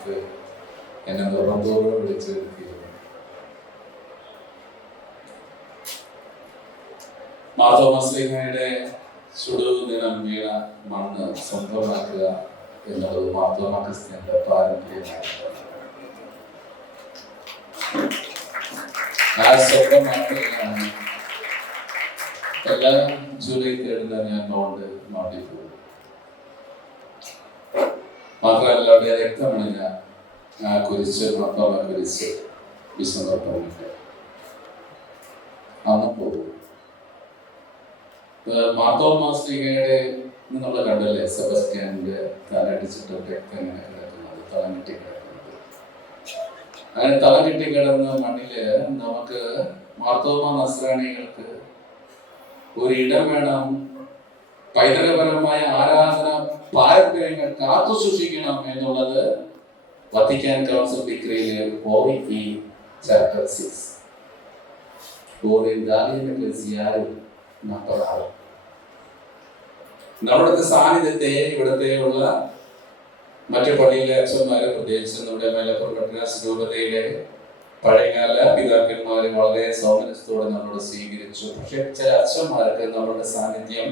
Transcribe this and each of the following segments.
സമയത്ത് എന്നെ നിർബന്ധത്തോടെ വിളിച്ചു വരുത്തിയിരുന്നു. മാർത്തോമാശ്ലീഹയുടെ ചുടുദിനം വീണ മണ്ണ് സ്വന്തമാക്കുക എന്നുള്ളത് മാർത്തോമാ ക്രിസ്ത്യന്റെ പാരമ്പര്യമായിരുന്നു. ആ സ്വന്തമാക്കുകയാണ് എല്ലാ ജൂലൈ 3 ഞാൻ നോണ്ട് നാട്ടിൽ പോകും. മാത്രമല്ല അവിടെ രക്തമണിഞ്ഞ ആ കുരിശ് മാർത്തോമാ കുരിശ് വിശ്വനർപ്പണിക്ക് അന്ന് പോകും. മാർത്തോമാശ്ലീഹയുടെ നിങ്ങൾ കണ്ടല്ലേ സെബസ്റ്റ്യാന്റെ തലടിച്ചിട്ട് രക്തം ഇങ്ങനെ കിടക്കുന്നത്, തളം കെട്ടി കിടക്കുന്നത്. അങ്ങനെ തളം കെട്ടി കിടന്ന മണ്ണില് നമുക്ക് മാർത്തോമാ നസ്രാണികൾക്ക് ഒരിടം വേണം. പൈതൃകപരമായ ആരാധന പാരമ്പര്യങ്ങൾ കാത്തു സൂക്ഷിക്കണം എന്നുള്ളത് വത്തിക്കാൻ കൗൺസിൽ ഡിക്രിയിലെ ചാപ്റ്റർ 6 നമ്മുടെ സാന്നിധ്യത്തെ ഇവിടത്തെയുള്ള മറ്റു പള്ളിയിലെ അച്ഛന്മാരെ, പ്രത്യേകിച്ച് നമ്മുടെ മലപ്പുറം പട്ടണാസ് രൂപതയിലെ പഴയകാല പിതാക്കന്മാരെ വളരെ സൗമനസ്യത്തോടെ നമ്മളോട് സ്വീകരിച്ചു. പക്ഷെ ചില അച്ഛന്മാർക്ക് നമ്മുടെ സാന്നിധ്യം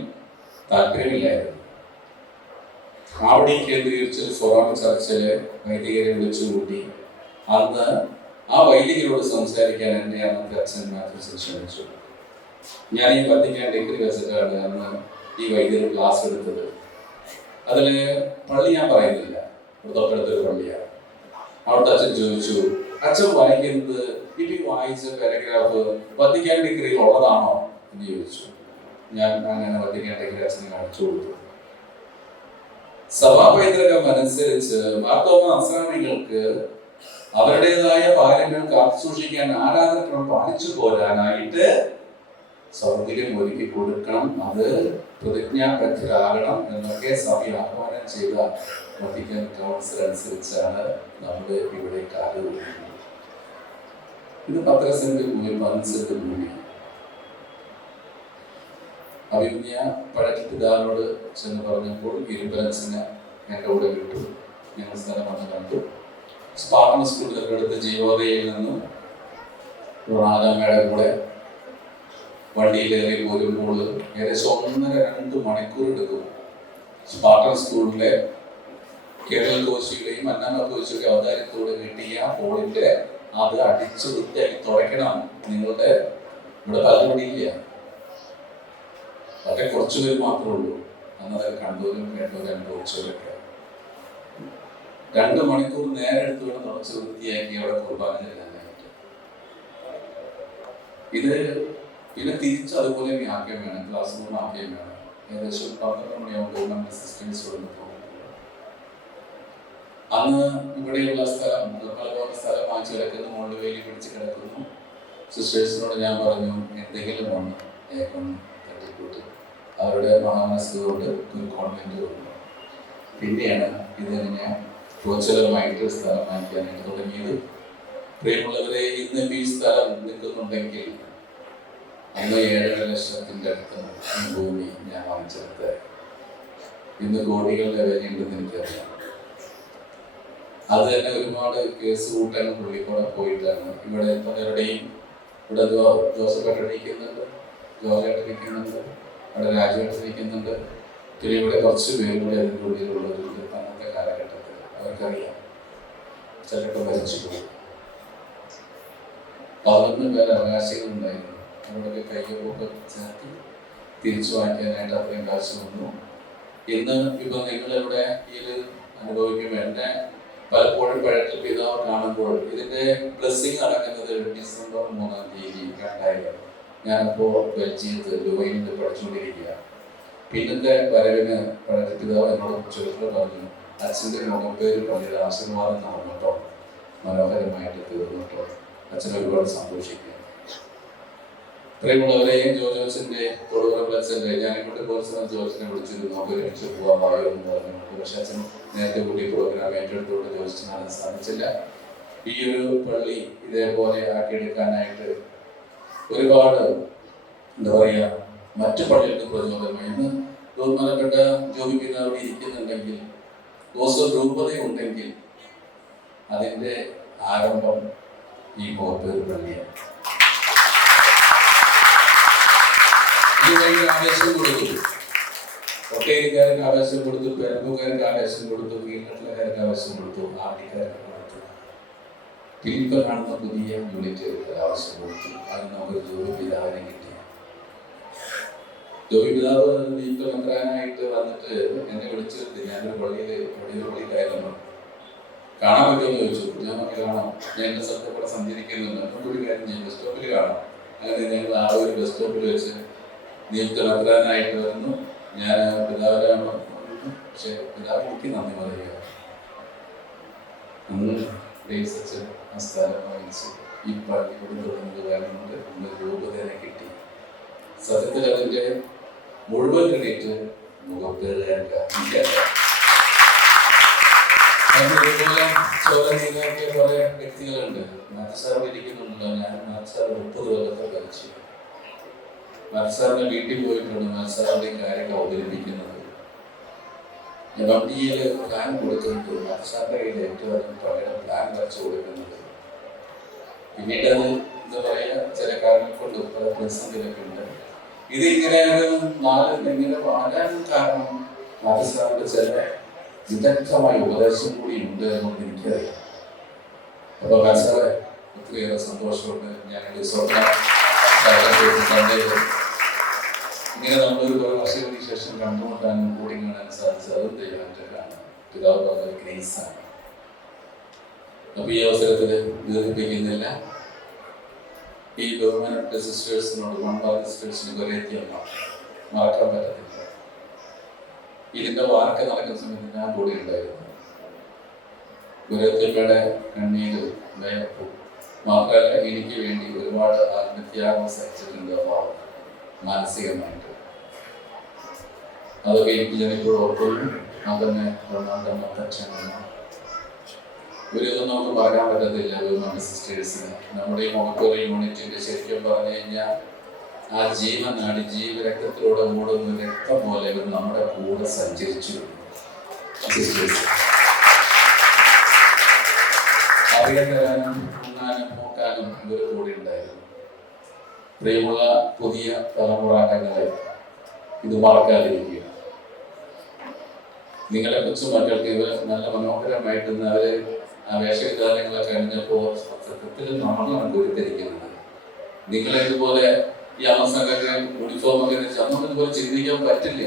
താല്പര്യമില്ലായിരുന്നു. അവിടെ കേന്ദ്രീകരിച്ച് ഫൊറാം ചർച്ചില് വൈദികരെ വിളിച്ചുകൂട്ടി. അന്ന് ആ വൈദികരോട് സംസാരിക്കാൻ എൻ്റെ അന്നത്തെ അച്ഛൻ മാത്യൂസ് ക്ഷണിച്ചു. ഞാൻ ഈ വത്തിക്കാൻ ഡിഗ്രി വെച്ചിട്ടാണ് അന്ന് ഈ വൈദ്യർ ക്ലാസ് എടുത്തത്. അതില് പള്ളി ഞാൻ പറയുന്നില്ല, തൊട്ടടുത്തൊരു പള്ളിയാണ്. അവിടുത്തെ അച്ഛൻ ചോദിച്ചു, അച്ഛൻ വായിക്കുന്നത് ഇനി വായിച്ച പാരഗ്രാഫ് വത്തിക്കാൻ ഡിഗ്രിയിൽ ഉള്ളതാണോ എന്ന് ചോദിച്ചു. ഞാൻ അങ്ങനെ വത്തിക്കാൻ ഡിഗ്രി അച്ഛനെ കാണിച്ചു കൊടുത്തു. സഭാ പൈതൃകം അനുസരിച്ച് മാർത്തോമാ നസ്രാണികൾക്ക് അവരുടേതായ പാരമ്പര്യം കാത്തുസൂക്ഷിക്കാൻ ആരാധനക്രമം പാലിച്ചു പോരാനായിട്ട് സൗകര്യം ഒരുക്കി കൊടുക്കണം, അത് പ്രതിജ്ഞാബദ്ധരാകണം എന്നൊക്കെ സഭ ആഹ്വാനം ചെയ്ത വത്തിക്കാൻ കൗൺസിൽ അനുസരിച്ചാണ് നമ്മൾ ഇവിടെ കാലുകൊടുക്കുന്നത്. ഇത് 10 സെന്റ് ഭൂമി, 15 സെന്റ് ഭൂമി. അഭിമന്യ പഴയ പിതാവിനോട് ചെന്ന് പറഞ്ഞപ്പോൾ ഇരുമ്പലൻസിന് എൻ്റെ കൂടെ വിട്ടു. ഞങ്ങൾ സ്ഥലം വന്ന് കണ്ടു. സ്പാർട്ടൻ സ്കൂളിലൊക്കെ അടുത്ത് ജീവോദയയിൽ നിന്നും റൊണാൾഡോയുടെ കൂടെ വണ്ടിയിലേറി പോരുമ്പോൾ ഏകദേശം 1.5-2 മണിക്കൂർ എടുക്കും. സ്പാർട്ടൻ സ്കൂളിലെ കേരള കോശിയുടെയും അന്നാമ കോശിയുടെ അവതാരത്തോട് കിട്ടിയ ബോളിന്റെ അത് അടിച്ചു വൃത്തിയാക്കി തുടയ്ക്കണം. നിങ്ങളുടെ ഇവിടെ പലപടിയില്ല, വളരെ കുറച്ചു പേര് മാത്രമേ ഉള്ളൂ. അന്നത് കണ്ടവരും കേട്ടവരും അനുഭവിച്ചവരൊക്കെ 2 മണിക്കൂർ നേരെ എടുത്തുകൊണ്ട് തുടച്ച് വൃത്തിയാക്കി അവിടെ കുർബാന ചെല്ലാനായിട്ട്. ഇത് പിന്നെ തിരിച്ച് അതുപോലെ ആക്കുകയും വേണം, ക്ലാസ് റൂം ആക്കുകയും വേണം. ഏകദേശം 12 മണിയാകുമ്പോൾ നമ്മൾ സിസ്റ്റംസ് കൊടുത്ത് പോകും. അന്ന് ഇവിടെയുള്ള സ്ഥലം പലപോലെ സ്ഥലം വാങ്ങിച്ചു കിടക്കുന്നു, മുകളിൽ വേലി പിടിച്ച് കിടക്കുന്നു. സിസ്റ്റേഴ്സിനോട് ഞാൻ പറഞ്ഞു, എന്തെങ്കിലും ഒന്ന് തട്ടിക്കൂട്ടി അവരുടെ മഹാമനസ്സുകൊണ്ട് ഒരു കോൺവെന്റ് കൊടുക്കുന്നു. പിന്നെയാണ് ഇതിനെ പ്രോത്സാഹനമായിട്ട് സ്ഥലം വാങ്ങിക്കാനായിട്ട് തുടങ്ങിയത്. പ്രിയമുള്ളവരെ, ഇന്ന് ഈ സ്ഥലം നിൽക്കുന്നുണ്ടെങ്കിൽ അന്ന് 7.5 ലക്ഷത്തിൻ്റെ അടുത്ത് ഭൂമി ഞാൻ വാങ്ങിച്ചെടുത്ത് ഇന്ന് കോടികളുടെ വിലയുണ്ടെന്ന് എനിക്കറിയാം. അത് തന്നെ ഒരുപാട് കേസ് കൂട്ടാനും പുള്ളിക്കൂടെ പോയിട്ടാണ്. ഇവിടെ പലരുടെയും ഇവിടെ ജോസഫ് ഏട്ടനിരിക്കുന്നുണ്ട്, ജോർജേട്ടനിരിക്കുന്നുണ്ട്, അവിടെ രാജേട്ടനിരിക്കുന്നുണ്ട്. പിന്നെ ഇവിടെ കുറച്ച് പേരും കൂടി അതിൻ്റെ ഉള്ളിലുള്ളത് അന്നത്തെ കാലഘട്ടത്തിൽ അവർക്കറിയാം. ചിലപ്പോൾ മരിച്ചു പോകും. 11 പേർ അവകാശികളുണ്ടായിരുന്നു. അവരുടെ കയ്യൊക്കെ ചേർത്ത് തിരിച്ചു വാങ്ങിക്കാനായിട്ട് അത്രയും കാശ് വന്നു. ഇന്ന് ഇപ്പം നിങ്ങളിവിടെ ഇത് അനുഭവിക്കുമ്പോൾ എന്നെ പലപ്പോഴും പഴയ പിതാവ് കാണുമ്പോൾ ഇതിൻ്റെ ബ്ലെസ്സിങ് നടക്കുന്നത് ഡിസംബർ 3-ാം തീയതി 2000. ഞാനിപ്പോൾ ബെൽജിയത്ത് ദുബൈയിൽ പഠിച്ചുകൊണ്ടിരിക്കുക. പിന്നത്തെ വരവിന് പഴയ പിതാവ് എന്നോട് ചെറുപ്പം പറഞ്ഞു, അച്ഛൻ്റെ മുഖപ്പേര് പള്ളിയുടെ ആശീർവാദം നടന്നിട്ടോ, മനോഹരമായിട്ട് തീർന്നിട്ടോ. അച്ഛൻ ഒരുപാട് സന്തോഷിക്കുക. പ്രിയമുള്ളവരെയും ജോജോസിന്റെ തൊടുപുറപ്പിലച്ഛൻ്റെ ഞാനിങ്ങോട്ട് കുറച്ച് ജോസിനെ വിളിച്ചിരുന്നു. അപ്പോൾ ഒരുമിച്ച് പോകാൻ പറയുമെന്ന് പറഞ്ഞു. പക്ഷെ അച്ഛൻ നേരത്തെ കൂടി പ്രോഗ്രാം ഏറ്റെടുത്തോട് ജോസിനാണ് സാധിച്ചില്ല. ഈ ഒരു പള്ളി ഇതേപോലെ ആക്കിയെടുക്കാനായിട്ട് ഒരുപാട് എന്താ പറയുക, മറ്റു പള്ളികൾക്ക് പ്രചോദനമായി. ഇന്ന് ബഹുമാനപ്പെട്ട ജോബി പിതാവ് ഇരിക്കുന്നുണ്ടെങ്കിൽ, ഗോസ്വ രൂപതയുണ്ടെങ്കിൽ അതിൻ്റെ ആരംഭം ഈ മുഖപ്പേർ പള്ളിയാണ്. ഇത് ഭയങ്കര ആവേശം കൊടുത്തു, ഒട്ടേരിക്കാർക്ക് ആവേശം കൊടുത്തു, പെരമ്പുകാർക്ക് ആവേശം കൊടുത്തു, കീഴ്കട്ടലക്കാർക്ക് ആവേശം കൊടുത്തു, ആട്ടിക്കാർക്ക് കൊടുത്തു. പിന്നിപ്പോൾ കാണുന്ന പുതിയ യൂണിറ്റുകൾക്ക് ആവശ്യം കൊടുത്തു. അതിന് നമുക്ക് ജോബി പിതാവിനെ കിട്ടി. ജോബി പിതാവ് നീക്ക മന്ത്രാനായിട്ട് വന്നിട്ട് എന്നെ വിളിച്ചിരുത്തി. ഞാനൊരു പള്ളിയിലായിരുന്നു. കാണാൻ പറ്റുമെന്ന് ചോദിച്ചു. ഞാൻ നമുക്ക് കാണാം, ഞാൻ എൻ്റെ സ്ഥലത്തെ കൂടെ സഞ്ചരിക്കുന്നുണ്ട്, ഒരു കാര്യം ഞാൻ ബസ് സ്റ്റോപ്പിൽ കാണാം. അങ്ങനെ ഞങ്ങൾ ആ ഒരു ബസ് സ്റ്റോപ്പിൽ വെച്ച് നീക്ക മന്ത്രാനായിട്ട് വന്നു. ഞാൻ പിതാവിനാണ്, പക്ഷെ പിതാവ് എനിക്ക് നന്ദി പറയുക. അന്ന് ദേശിച്ച് ആ സ്ഥലം വാങ്ങിച്ച് ഈ പള്ളിയോട് തുടങ്ങുന്നത് കാരണം കൊണ്ട് നമ്മുടെ രൂപതയെ കിട്ടി. സത്യത്തിൽ അതിൻ്റെ മുഴുവൻ ക്രെഡിറ്റ് മുഖപ്പേറുകാർക്ക്. ഇതുപോലെ ചോര നീരാക്കിയ കുറെ വ്യക്തികളുണ്ട്. മാത്സാർ ഇരിക്കുന്നുണ്ടല്ലോ. ഞാൻ മാത്സാർ 30 കൊല്ലത്തെ കളിച്ചു. മാത്സാറിന്റെ വീട്ടിൽ പോയിട്ടുണ്ട്. മാത്സാറിന്റെ കാര്യങ്ങൾ അവതരിപ്പിക്കുന്നത് വണ്ടിയിൽ പ്ലാൻ കൊടുക്കുന്നത് മാത്സാറിന്റെ കയ്യിൽ ഏറ്റവും അധികം പകരം പ്ലാൻ വരച്ചു കൊടുക്കുന്നത്. പിന്നീട് അത് എന്താ പറയുക, ചില കാരണങ്ങൾ കൊണ്ട് പല പ്രതിസന്ധികളൊക്കെ ഉണ്ട്. ഇതിങ്ങനെ ഇങ്ങനെ വളരാൻ കാരണം മാത്സാറിന്റെ ചില വിദഗ്ധമായ ഉപദേശം കൂടി ഉണ്ട് എന്നുള്ളത് എനിക്കറിയാം. അപ്പൊ മാത്സാറെ ഒത്തിരിയേറെ സന്തോഷമുണ്ട്. ഞാനൊരു ഇങ്ങനെ നമ്മളൊരു കുറെ വർഷങ്ങൾക്ക് ശേഷം കണ്ടുമുട്ടാനും കൂടി കാണാൻ സാധിച്ചത് അത് ദൈവമാണ്. പിതാവ് പറഞ്ഞ ഗ്രേസാണ്. അപ്പൊ ഈ അവസരത്തിൽ ദീർഘിപ്പിക്കുന്നില്ല. ഈ ഗവൺമെന്റ് സിസ്റ്റേഴ്സിനോട് സിസ്റ്റേഴ്സിന് കുറെ മറക്കാൻ പറ്റത്തില്ല. ഇതിന്റെ വാർക്ക നടക്കുന്ന സമയത്ത് ഞാൻ കൂടെ ഉണ്ടായിരുന്നു. ഗുരുത്തിയുടെ കണ്ണീര് വേർപ്പു മാത്രമല്ല, എനിക്ക് വേണ്ടി ഒരുപാട് ആത്മത്യാഗം സഹിച്ചിട്ടുണ്ട്. അഭാവം മാനസികമായിട്ട് അതൊക്കെ എനിക്ക് ഞാനിപ്പോഴും ഓർക്കുന്നു. അതന്നെ ഇവരൊന്നും നമുക്ക് പറയാൻ പറ്റത്തില്ല. ഗവൺമെന്റ് സിസ്റ്റേഴ്സിന് നമ്മുടെ ഈ മുഖപ്പേർ യൂണിറ്റിന്റെ ശരിക്കും പറഞ്ഞു കഴിഞ്ഞാൽ ആ ജീവനാടി ജീവരക്തത്തിലൂടെ ഓടുന്ന രക്തം പോലെ ഇവർ നമ്മുടെ കൂടെ സഞ്ചരിച്ചു. അറിയാൻ തരാനും ഉണ്ണാനും നോക്കാനും ഇവർ കൂടെ ഉണ്ടായിരുന്നു. പ്രിയമുള്ള പുതിയ തലമുറകളെ ഇത് മറക്കാതിരിക്കുക. നിങ്ങളെ കുറിച്ച് മക്കൾക്ക് ഇവർ നല്ല മനോഹരമായിട്ട് അവര് ആ വേഷവിധാനങ്ങളൊക്കെ കഴിഞ്ഞപ്പോൾ സത്യത്തിൽ നമ്മളാണ് ഗുരുത്തിരിക്കുന്നത്. നിങ്ങളെ ഇതുപോലെ ഈ അമ്മസംഘത്തിന് യൂണിഫോം ഒക്കെ അന്നൊന്നും ഇതുപോലെ ചിന്തിക്കാൻ പറ്റില്ല.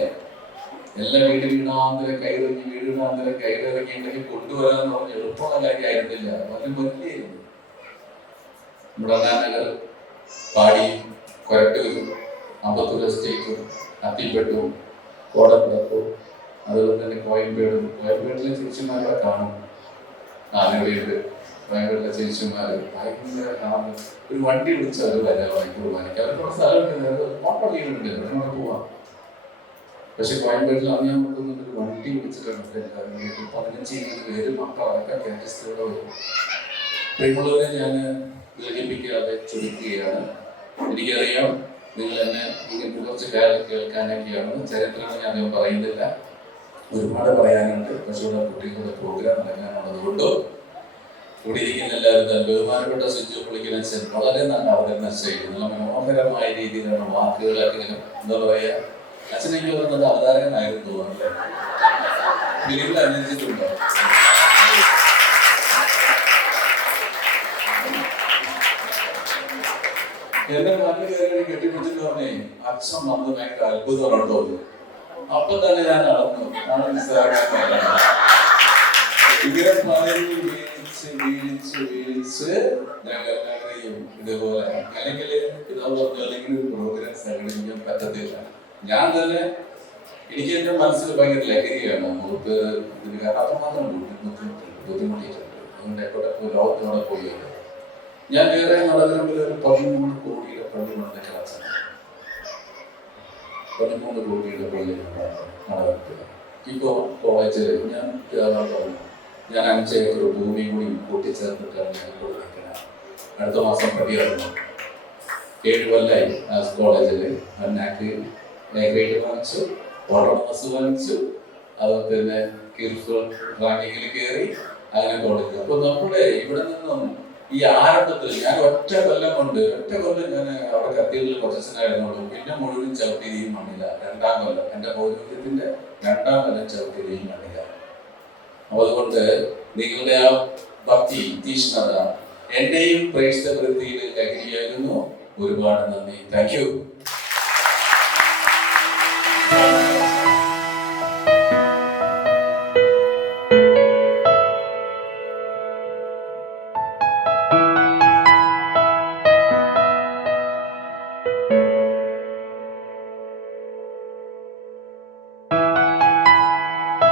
എല്ലാ വീടിനാന്തരം കയറിറങ്ങി ഉണ്ടെങ്കിൽ കൊണ്ടുവരാന്ന് പറഞ്ഞ് എളുപ്പമുള്ള കാര്യമായിരുന്നില്ല. വളരെ വലിയായിരുന്നു. നമ്മുടെ അണ്ണാനഗർ, പാടി, കൊരട്ടൂരും, അമ്പത്തൂർ എസ്റ്റേറ്റും, അത്തിപ്പെട്ടും, കോടപ്പുറത്തും, അതുപോലെ തന്നെ കോയമ്പേടിലെ ചേച്ചിമാരെ കാണും. ആനവീട് കോയമ്പേടിലെ ചേച്ചിമാർ ഭയങ്കര കാണും. ഒരു വണ്ടി വിളിച്ച് അവർ വരാൻ വാങ്ങിക്കാൻ അവരുടെ സ്ഥലമുണ്ട്, പള്ളികളുണ്ട്, നമുക്ക് പോവാം. പക്ഷെ കോയമ്പേടിൽ അന്ന് ഞാൻ നോക്കുന്നുണ്ട്, ഒരു വണ്ടി വിളിച്ചിട്ടുണ്ട് എല്ലാവരും. 15-20 പേര് മക്കളടക്കം കാറ്റസ്റ്റിലൂടെ വരും. പ്രിയമുള്ളവരെ ഞാൻ ദീർഘിപ്പിക്കാതെ ചുരുക്കുകയാണ്. എനിക്കറിയാം നിങ്ങൾ എന്നെ ഇങ്ങനത്തെ കുറച്ച് കാര്യം കേൾക്കാനൊക്കെയാണ്. ചരിത്രം ഞാൻ പറയുന്നില്ല, ഒരുപാട് പറയാനുണ്ട്. പക്ഷേ കുട്ടികളുടെ പ്രോഗ്രാം നടക്കാനുള്ളതുകൊണ്ട് കൂടി ഇരിക്കുന്ന എല്ലാവരും ബഹുമാനപ്പെട്ട സിജു പുളിക്കലച്ചൻ വളരെ നല്ല അവതരണം ചെയ്യുന്നു. നല്ല മനോഹരമായ രീതിയിലാണ് വാക്കുകളൊക്കെ എന്താ പറയാ. അച്ഛനെനിക്ക് തോന്നുന്നത് അവതാരകനായിരുന്നു തോന്നുന്നത്. ഫിലിമിൽ അന്വേഷിച്ചിട്ടുണ്ടോ? എന്റെ മണ്ണിൽ കയറി കെട്ടിപ്പിടിച്ചിട്ട് പറഞ്ഞേ അച്ഛൻ വന്നത് ഭയങ്കര അത്ഭുതമാണോ. അപ്പൊ തന്നെ ഞാൻ നടന്നു ഇങ്ങനെ പറഞ്ഞ് വീഴിച്ച് ഞങ്ങളെയും ഇതേപോലെ അല്ലെങ്കിൽ പിതാവ് പറഞ്ഞു അല്ലെങ്കിൽ ഒരു പ്രോഗ്രാം സംഘടിപ്പിക്കാൻ പറ്റത്തില്ല. ഞാൻ തന്നെ എനിക്ക് എന്റെ മനസ്സിൽ ഭയങ്കര ലഹരിയാണ്. നമുക്ക് അത്രമാത്രം ബുദ്ധിമുട്ടിയിട്ടുണ്ട്. അതുകൊണ്ട് എവിടെ ലോകത്തോടെ പോയത് ഞാൻ വേറെ നടക്കുമ്പോൾ ഒരു 13 കോടിയുടെ പള്ളി നടക്കാച്ചാണ്. 13 കോടിയുടെ പള്ളി നടക്കുക. ഇപ്പോൾ കോളേജിൽ ഞാൻ പറഞ്ഞു, ഞാൻ 5 ഏക്കർ ഭൂമി കൂടി കൂട്ടിച്ചേർത്തിട്ടാണ് ഞാൻ കൊടുക്കുന്നത്. അടുത്ത മാസം പടിയായിരുന്നു. 7 കൊല്ലമായി ആ കോളേജിൽ നാക്ക് ഗ്രേഡ് വാങ്ങിച്ചു, ഓട്ടോണമസ് വാങ്ങിച്ചു, അതുപോലെ തന്നെ റാങ്കിങ്ങിൽ കയറി അങ്ങനെ തുടങ്ങി. അപ്പൊ നമ്മുടെ ഇവിടെ നിന്നും ഈ ആരംഭത്തിൽ ഞാൻ ഒറ്റ കൊല്ലം ഞാൻ അവിടെ കത്തീഡ്രലിൽ കുറച്ചായിരുന്നുള്ളൂ. പിന്നെ മുഴുവൻ ചവിട്ടിയും മണ്ണില്ല. 2ാം കൊല്ലം എൻ്റെ പൗരോഹിത്യത്തിന്റെ 2ാം കൊല്ലം ചവിട്ടിയും മണ്ണില്ല. അപ്പൊ അതുകൊണ്ട് നിങ്ങളുടെ ആ ഭക്തി തീഷ്ണത എന്നെയും പ്രേക്ഷിത വൃത്തിയിൽ കരുതിയായിരുന്നു. ഒരുപാട് നന്ദി. Thank you.